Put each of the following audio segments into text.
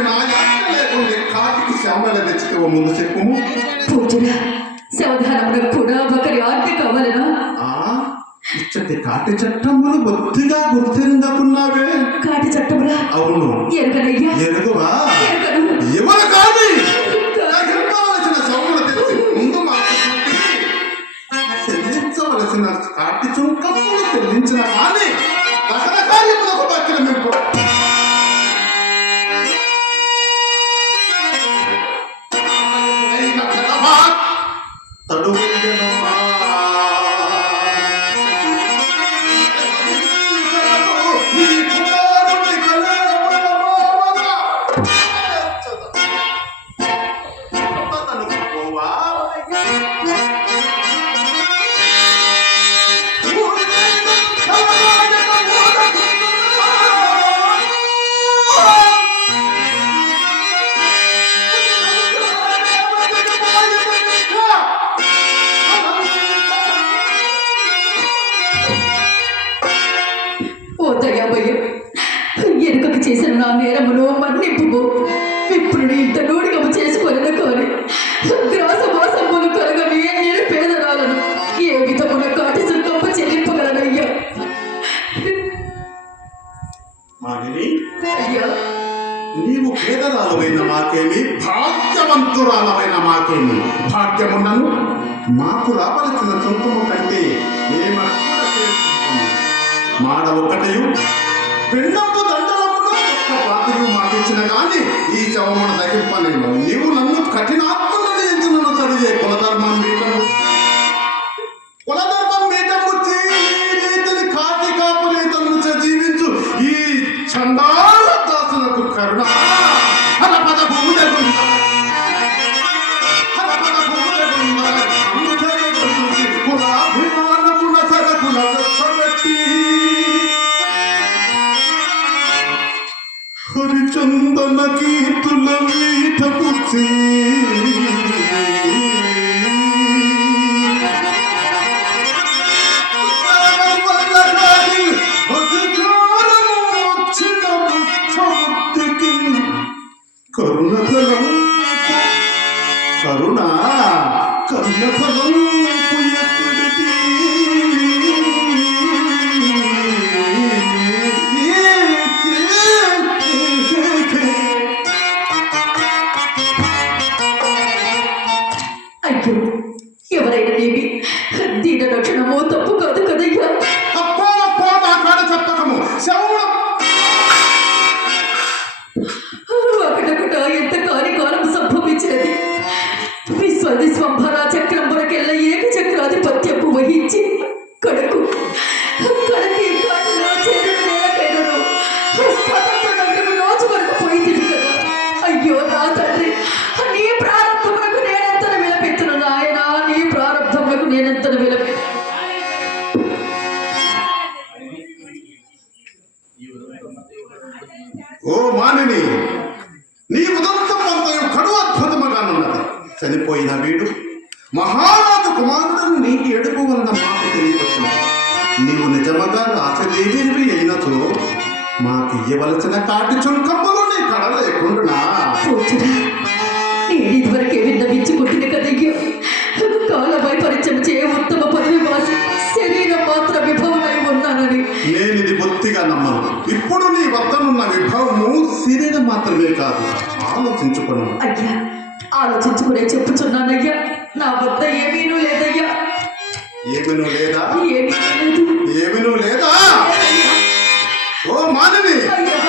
కానీ నా లేకుండా కాటికి శ్యామల తెచ్చుకో ముందు చెప్పుము. పూజన శవధానమునకు కూడా ఒకరి ఆజ్ఞ కావాలనా ఇచ్చటి కాటి చట్టములు బొత్తిగా గుర్తిందకున్నావే. కాటి చట్టములా? అవును. ఎరగనయ్యా? ఎరుగువా? ఎవరు కాదు? చెల్లించవలసిన సొమ్మును తెచ్చి ముందు చూపి చెల్లించవలసిన కాటి చుంకములు చెల్లించిన కానీ కార్యములకు పక్కిన మేము. తడుగులెనుమా. ఈ నేరమును మన్నింపు ఇప్పుడు నీ ఇంత నూడిగము చేసుకోలేను కోరి గ్రాస మోసములు కలగని నేను పేదరాలను ఏ విధమున కాటి సుఖంప చెల్లింపగలనయ్యా? అయ్యా? నీవు పేదరాలమైన మాకేమి భాగ్యవంతురాలమైన మాకేమి? భాగ్యమున్నను మాకు రావలసిన సొంతము కంటే చేసుకుంటుంది మాడ ఒకటయు పిండపు దండలమును ఒక్క పాతియు మాకిచ్చిన కానీ ఈ శవమును దహింపలేను. నీవు నన్ను కఠినాత్మను ఎంచినను చదివే కులధర్మం మీటము హరిచందన కీర్తుల వీటపుచ్చి కరుణఫలం అయ్యో ఎవరైనా నీవి నేనెంతన విలపెత్తు ఓ మానిని నీ ఉదంతం అంతయు కడు అద్భుతముగానున్నది చనిపోయిన వీడు మహారాజు కుమారుడను నీకు ఎడుపు వలన మాకు తెలియవచ్చు నీవు నిజముగా రాసదేవి అయినచో మాకు ఇయ్యవలసిన కాటి చుంకమ్మలు నీ కడ లేకుండా బొత్తిగా నమ్మను. ఇప్పుడు నీ వద్దనున్న విభవము శరీరం మాత్రమే కాదు. ఆలోచించుకును అయ్యా ఆలోచించుకునే చెప్పుచున్నానయ్యా. నా వద్ద ఏమీనూ లేదయ్యా. ఏమినూ లేదా? ఏమీ లేదు. ఏమినూ లేదా? లేదయ్యా. ఓ మానవి అయ్యా.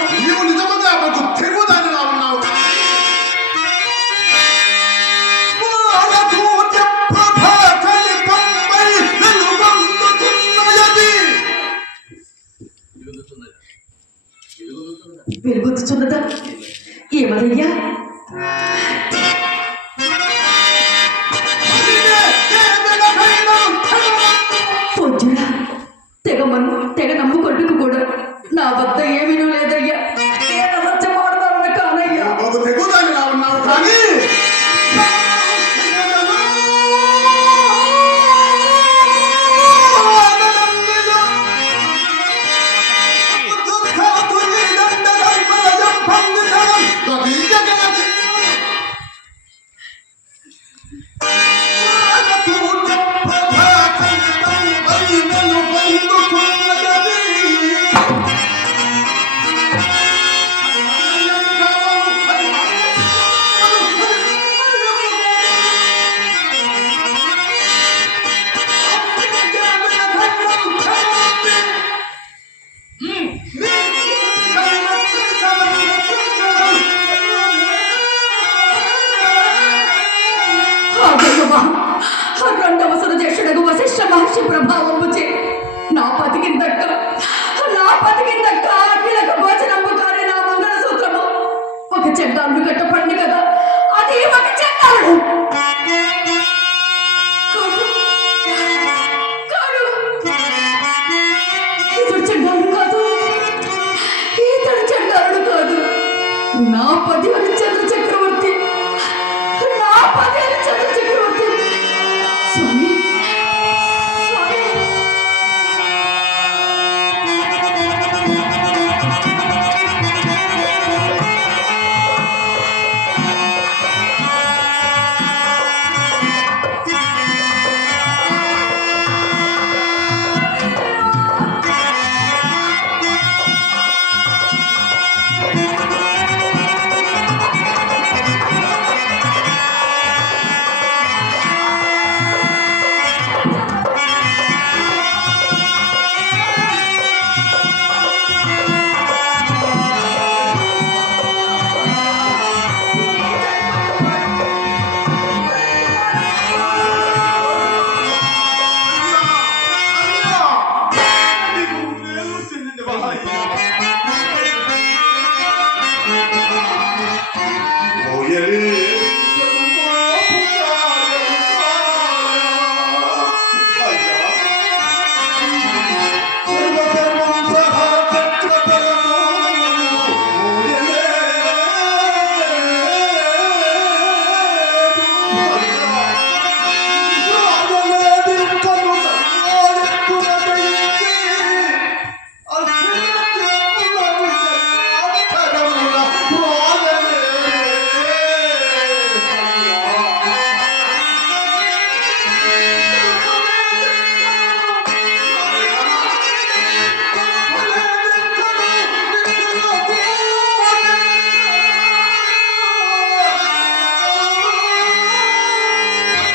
వెలుగొచ్చుచున్నదా ఏమదయ్యా ప్రభావము చే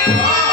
Thank.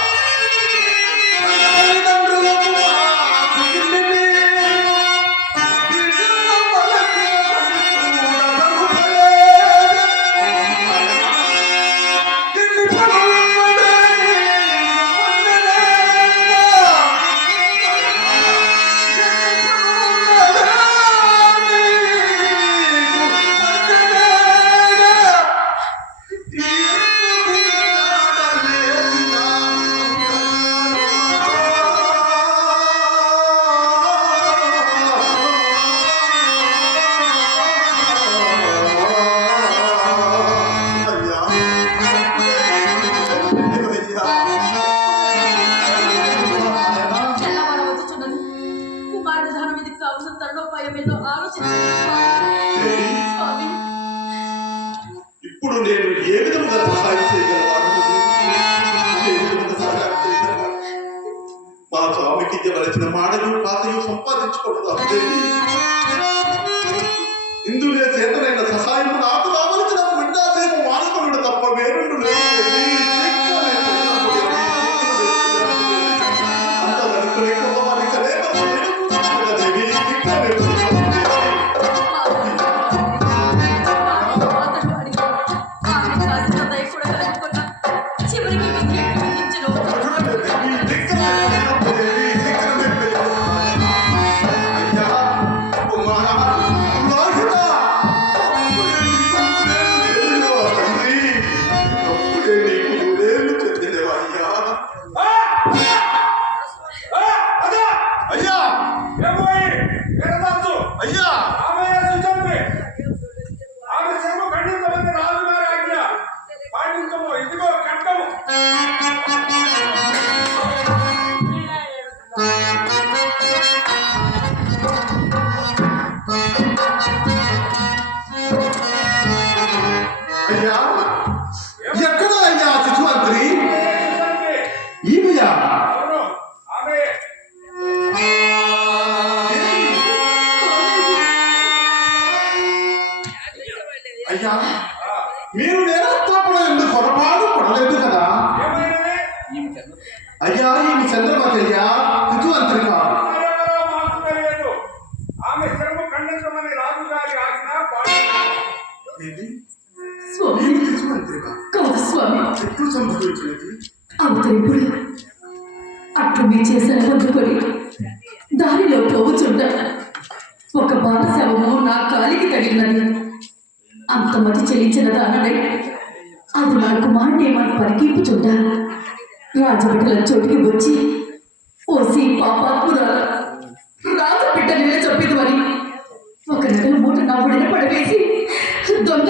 అందుకొని దారిలో పోవుచుండగా ఒక బాధశవము నా కాలికి తగిలినది అంత మతి చెల్లించిన దానుడే అది మన కుమారుడే మన పరికింపు చుండ రాజబిడ్డల చోటికి వచ్చి ఓసి పాపాత్మురాలు రాజబిడ్డ నేను చెప్పిందని ఒక నెల మూట నవ్వుడిని పడవేసి దొంగ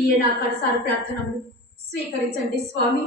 ఇవియే నా కడసారి ప్రార్థనములు స్వీకరించండి స్వామి.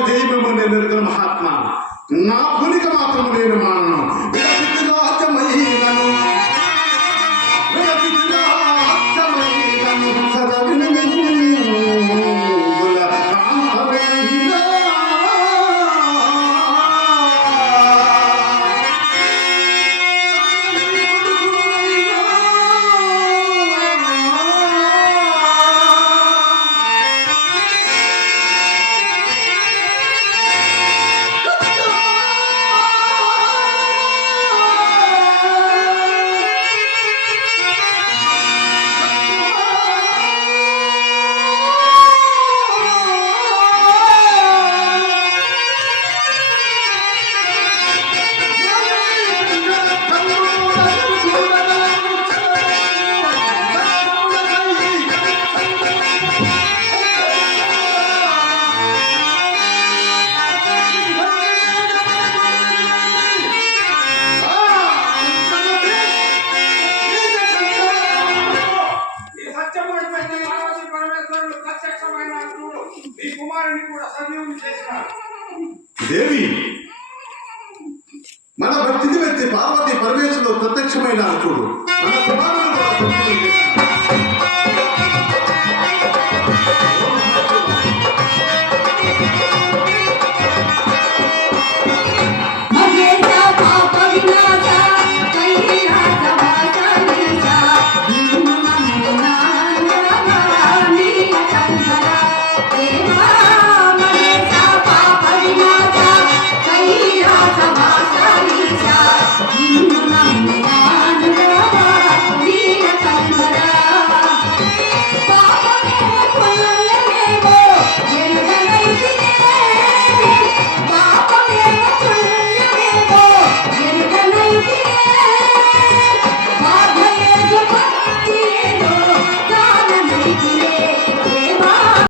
జయ బ్రహ్మ నిర్మిత మహాత్మ. నా